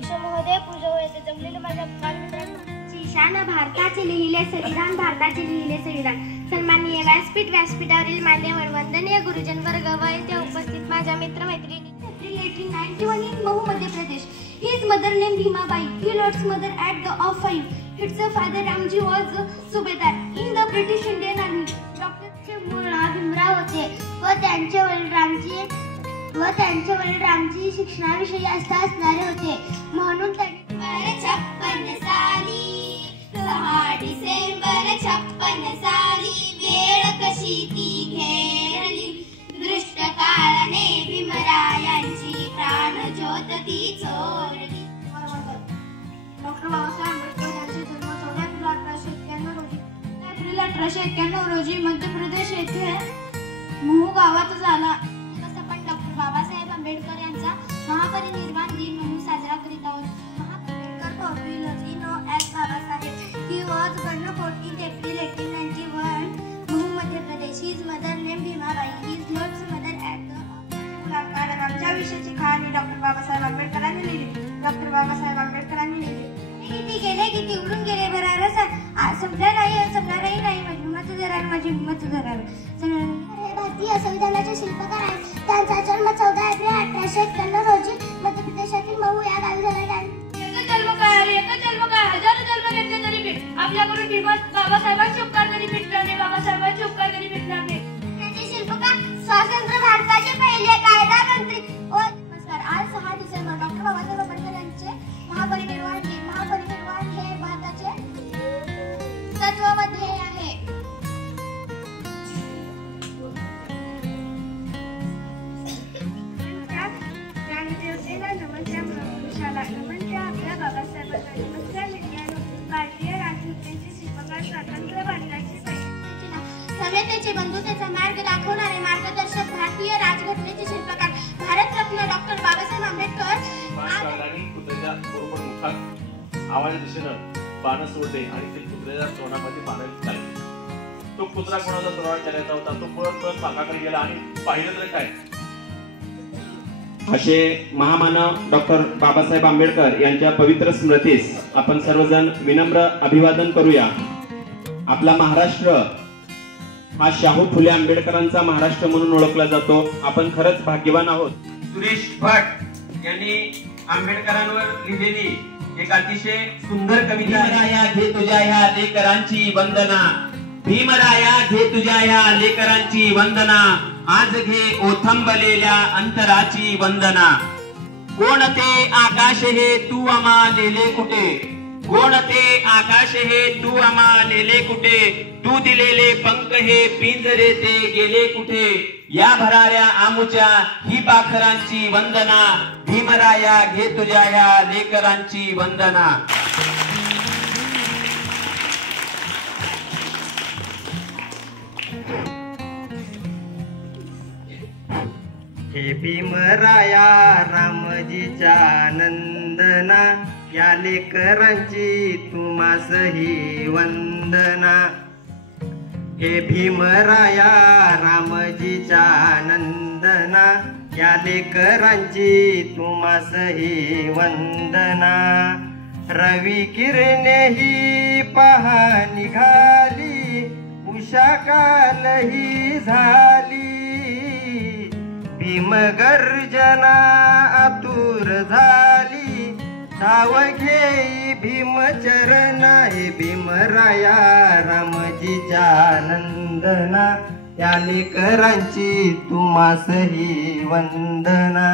अध्यक्ष महोदय, पूजो येथे जमलेले माझ्या बालमित्रांनो, शान भारताचे लिहिले संविधान, भारताचे लिहिले संविधान. सन्माननीय व्यासपीठावरील मान्यवर, वंदनीय गुरुजन वर्ग व येथे उपस्थित माझ्या मित्रमैत्रिणी. April 1891 in Mahoo, Madhya Pradesh. His mother name Bhimabai. He lost mother at the of 5. His father Ramji was Subedar in the British Indian Army. डॉक्टरचे मूळ नाव भीमराव होते व त्यांचे वडील रामजी शिक्षणाविषयी आस्था असणारे होते, म्हणून त्यांनी 56 साली 6 डिसेंबर 56 साली वेळ कशी ती घेरली, दृष्ट काळाने भीमरायांची प्राण ज्योत ती चोरली. डॉक्टर बाबासाहेब आंबेडकर यांचा जन्म 14 एप्रिल 1891 रोजी मध्य प्रदेश येथे महू गावात झाला. तसं पण डॉक्टर बाबासाहेब आंबेडकर यांचा महापरिनिर्वाण दिन म्हणून साजरा करीत आहोत. Ambedkar popularly known as Babasaheb. He was born 14 April 1891 Mhow, Madhya Pradesh. His mother name Bhimabai. His lords mother at the मुलाकात. आमच्या विषयाची कहाणी डॉक्टर बाबासाहेब आंबेडकरांनी लिहिली. डॉक्टर बाबासाहेब आंबेडकरांनी लिहिली. किती गेले, किती उडून गेले भरारस, संपणारही नाही माझी हिंमत जरा, माझी हिंमत जरा. हे भारतीय संविधानाचे शिल्पकार आहेत. त्यांचा जन्म 14 एप्रिल 1891 रोजी मध्य प्रदेशातील महू या गावी झाला. एकच जन्म काय हजारो जन्म घेतले तरी भेट आपल्याकडून भीमत बाबासाहेबांचे उपकार तरी भेटणार नाही, बाबासाहेबांचे उपकार तरी भेटणार नाही. त्याचे शिल्पकार स्वातंत्र्य भारताचे पहिले कायदा मंत्री. नमस्कार. आज 6 डिसेंबर डॉक्टर बाबासाहेब आंबेडकर यांचे महापरिनिर्वाण दिन. महापरिनिर्वाण हे भारताचे तत्वमध्ये आहे. नमन आपल्या बाबासाहेबांना. नमस्कार मित्रांनो. भारतीय राजघटनेचे शिल्पकार, स्वातंत्र्य भारताचे समतेचे बंधुतेचा मार्ग दाखवणारे मार्गदर्शक, भारतीय राजघटनेचे शिल्पकार, भारतरत्न डॉक्टर बाबासाहेब आंबेडकर. आवाज दिशेनं बाण सोडले आणि ते कुत्र्याच्या तोंडामध्ये बाण घातले. तो कुत्रा कोणाचा सुराळ करायचा होता, तो पळत पाकाकडे गेला आणि पाहिलं तर काय, असे महामानव डॉक्टर बाबासाहेब आंबेडकर यांच्या पवित्र स्मृतीस आपण सर्वजण विनम्र अभिवादन करूया. आपला महाराष्ट्र हा शाहू फुले आंबेडकरांचा महाराष्ट्र म्हणून ओळखला जातो. आपण खरंच भाग्यवान आहोत. सुरेश भट यांनी आंबेडकरांवर लिहिलेली एक अतिशय सुंदर कविता. भीमराया घे तुझ्या ह्या लेकरांची वंदना, भीमराया घे तुझ्या ह्या लेकरांची वंदना, आज घे ओथंबलेल्या अंतराची वंदना. कोण ते आकाश हे तू आम्हा लेले कुठे, कोण ते आकाश हे तू आम्हा लेले कुठे, तू दिलेले पंख हे पिंजरे ते गेले कुठे, या भराऱ्या आमुच्या ही पाखरांची वंदना, भीमराया घे तुझ्या ह्या लेकरांची वंदना. हे भीमराया रामजीच्या नंदना, या लेकरांची तुम्हासही वंदना. हे भीमराया रामजीच्या नंदना, या लेकरांची तुम्हासही वंदना. रवी किरणे ही पहा निघाली, उषा कालही झाली, भीम गर्जना आतुर झाली, धाव घेई भीमचरण. हे भीमराया रामजीच्या नंदना, या लेकरांची तुम्हासही वंदना.